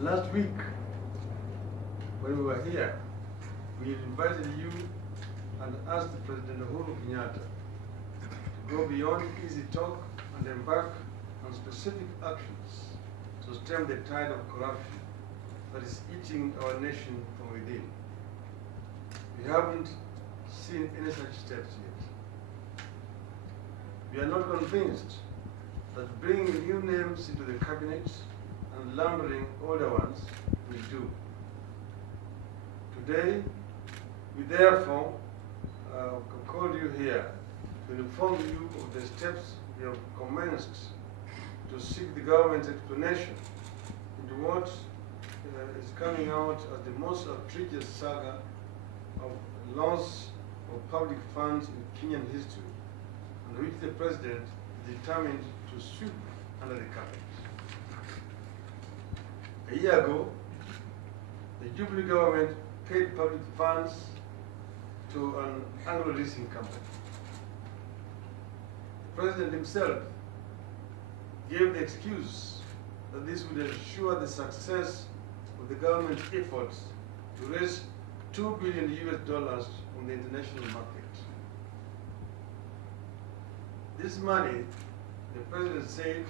Last week, when we were here, we invited you and asked President Uhuru Kenyatta to go beyond easy talk and embark on specific actions to stem the tide of corruption that is eating our nation from within. We haven't seen any such steps yet. We are not convinced that bringing new names into the cabinet and laundering older ones will do. Today, we therefore called you here to inform you of the steps we have commenced to seek the government's explanation into what is coming out as the most outrageous saga of loss of public funds in Kenyan history, and which the President is determined to sweep under the carpet. A year ago, the Jubilee government paid public funds to an agro-leasing company. The President himself gave the excuse that this would ensure the success of the government's efforts to raise $2 billion from the international market. This money, the President said,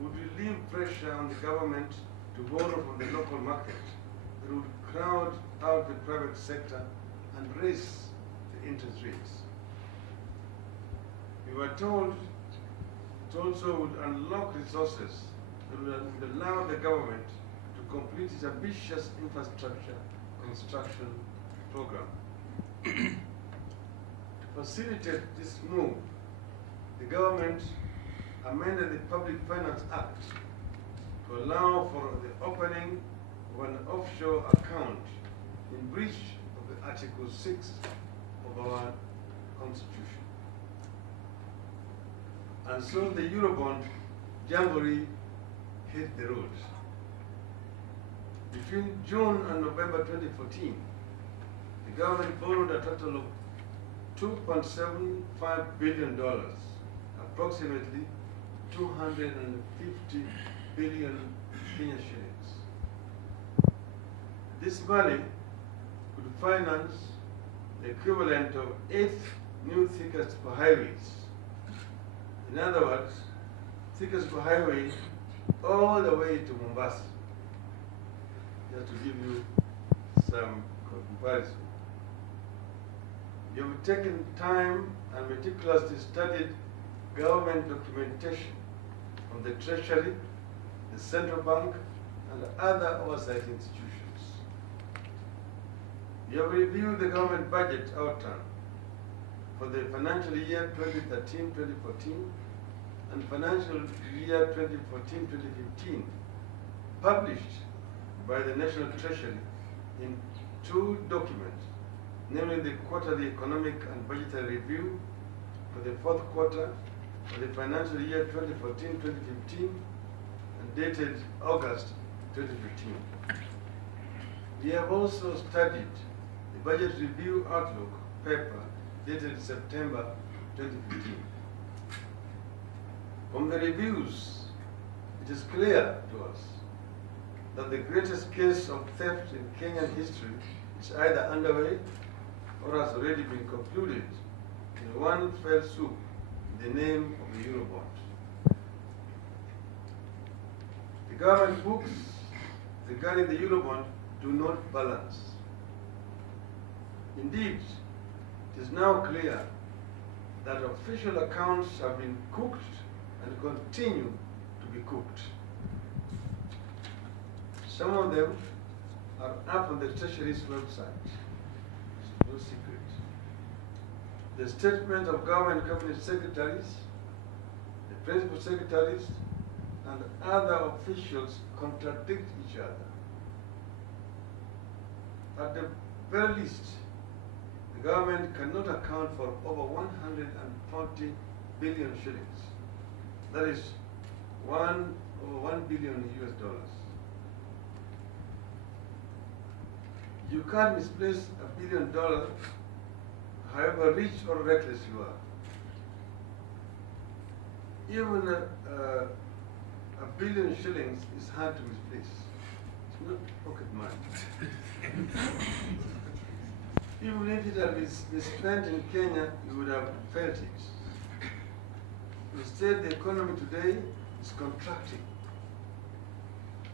would relieve pressure on the government to borrow from the local market that would crowd out the private sector and raise the interest rates. We were told it also would unlock resources that would allow the government to complete its ambitious infrastructure construction program. To facilitate this move, the government amended the Public Finance Act to allow for the opening of an offshore account in breach of the Article 6 of our Constitution. And so the Eurobond jamboree hit the road. Between June and November 2014, the government borrowed a total of $2.75 billion, approximately 250 billion Kenyan shillings. This money would finance the equivalent of 8 new thicker highways. In other words, thicker highway all the way to Mombasa. Just to give you some comparison. You have taken time and meticulously studied government documentation from the Treasury, the Central Bank, and other oversight institutions. You have reviewed the government budget outturn for the financial year 2013-2014 and financial year 2014-2015, published by the National Treasury in 2 documents, namely the Quarterly Economic and Budgetary Review for the 4th quarter of the financial year 2014-2015 and dated August 2015. We have also studied the Budget Review Outlook paper dated September 2015. From the reviews, it is clear to us that the greatest case of theft in Kenyan history is either underway or has already been concluded in one fell swoop in the name of the Eurobond. The government books regarding the Eurobond do not balance. Indeed, it is now clear that official accounts have been cooked and continue to be cooked. Some of them are up on the Treasury's website. It's no secret. The statement of government cabinet secretaries, the principal secretaries, and other officials contradict each other. At the very least, the government cannot account for over 140 billion shillings. That is over $1 billion. You can't misplace $1 billion, however rich or reckless you are. Even $1 billion shillings is hard to misplace. not pocket money. Even if it had been spent in Kenya, you would have felt it. Instead, the economy today is contracting.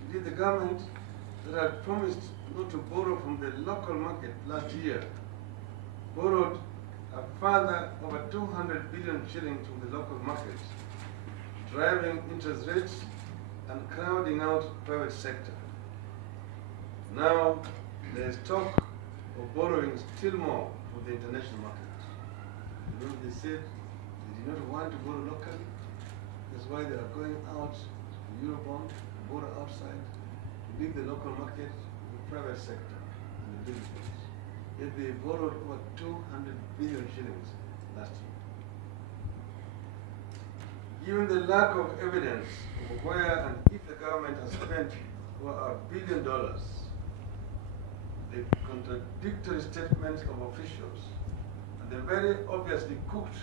Indeed, the government that had promised not to borrow from the local market last year borrowed a further over 200 billion shillings from the local markets, driving interest rates and crowding out private sector. Now, there is talk of borrowing still more from the international markets. You know, they said they did not want to borrow locally. That's why they are going out to Eurobond, borrow outside, to leave the local market to the private sector and the businesses. Yet they borrowed over 200 billion shillings last year. Given the lack of evidence of where and if the government has spent over $1 billion, the contradictory statements of officials, and the very obviously cooked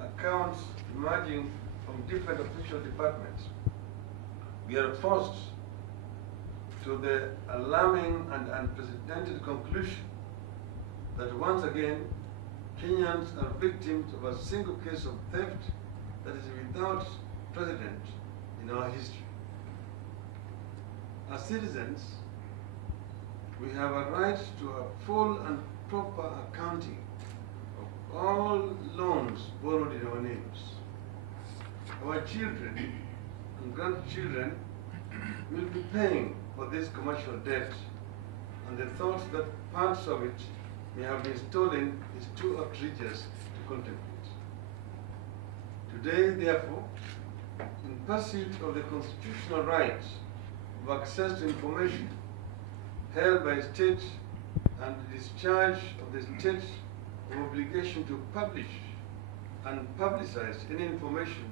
accounts emerging from different official departments, we are forced to the alarming and unprecedented conclusion that once again, Kenyans are victims of a single case of theft that is without precedent in our history. As citizens, we have a right to a full and proper accounting of all loans borrowed in our names. Our children and grandchildren will be paying for this commercial debt, and the thought that parts of it may have been stolen is too outrageous to contemplate. Today, therefore, in pursuit of the constitutional right of access to information held by state and the discharge of the state's obligation to publish and publicize any information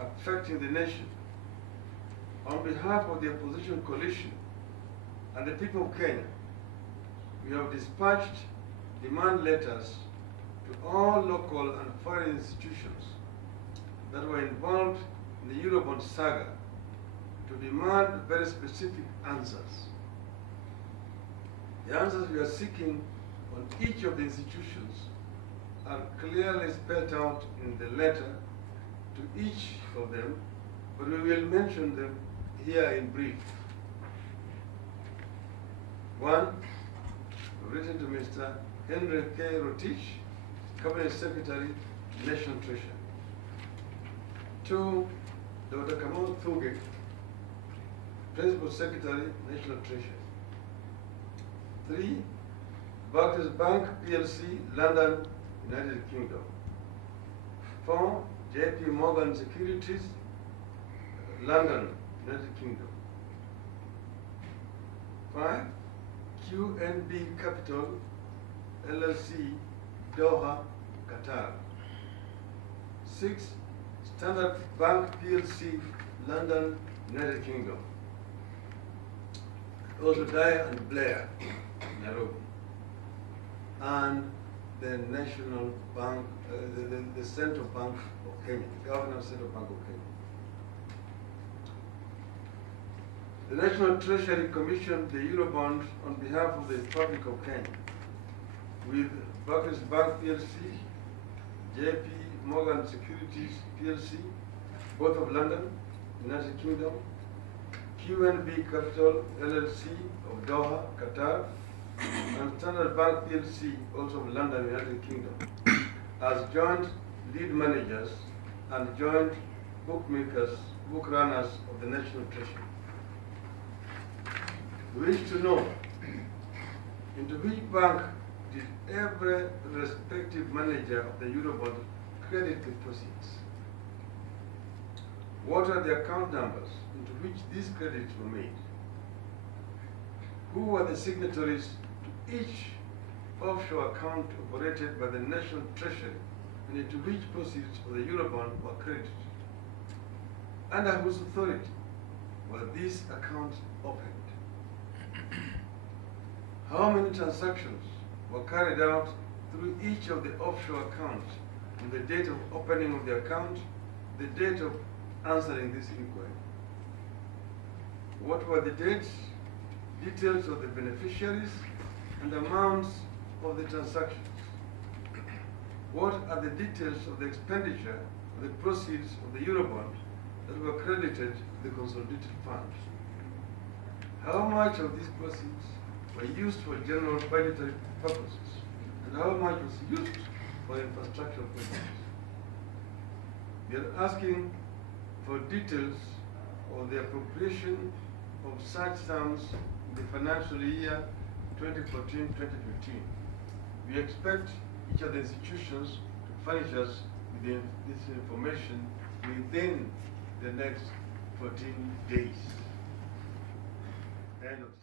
affecting the nation, on behalf of the opposition coalition and the people of Kenya, we have dispatched demand letters to all local and foreign institutions that were involved in the Eurobond saga to demand very specific answers. The answers we are seeking on each of the institutions are clearly spelled out in the letter to each of them, but we will mention them here in brief. One, written to Mr. Henry K. Rotich, Cabinet Secretary, National Treasury. Two, Dr. Kamal Thuge, Principal Secretary, National Treasury. Three, Barclays Bank PLC, London, United Kingdom. Four, JP Morgan Securities, London, United Kingdom. Five, QNB Capital, LLC, Doha, Qatar. Six, Standard Bank PLC, London, United Kingdom. Also Dye and Blair, Nairobi. And the National Bank, the Central Bank of Kenya, the Governor of Central Bank of Kenya. The National Treasury commissioned the Eurobond on behalf of the Republic of Kenya with Barclays Bank PLC, JP Morgan Securities PLC, both of London, United Kingdom, QNB Capital LLC of Doha, Qatar, and Standard Bank PLC, also of London, United Kingdom, as joint lead managers and joint book runners of the National Treasury. We wish to know into which bank did every respective manager of the Eurobond credit the proceeds? What are the account numbers into which these credits were made? Who were the signatories to each offshore account operated by the National Treasury and into which proceeds of the Eurobond were credited? Under whose authority were these accounts opened? How many transactions were carried out through each of the offshore accounts on the date of opening of the account, the date of answering this inquiry? What were the dates details of the beneficiaries and amounts of the transactions. What are the details of the expenditure of the proceeds of the Eurobond that were credited to the consolidated fund? How much of these proceeds were used for general budgetary purposes, and how much was used for infrastructure projects? We are asking for details of the appropriation of such sums in the financial year 2014-2015. We expect each of the institutions to furnish us with this information within the next 14 days. End of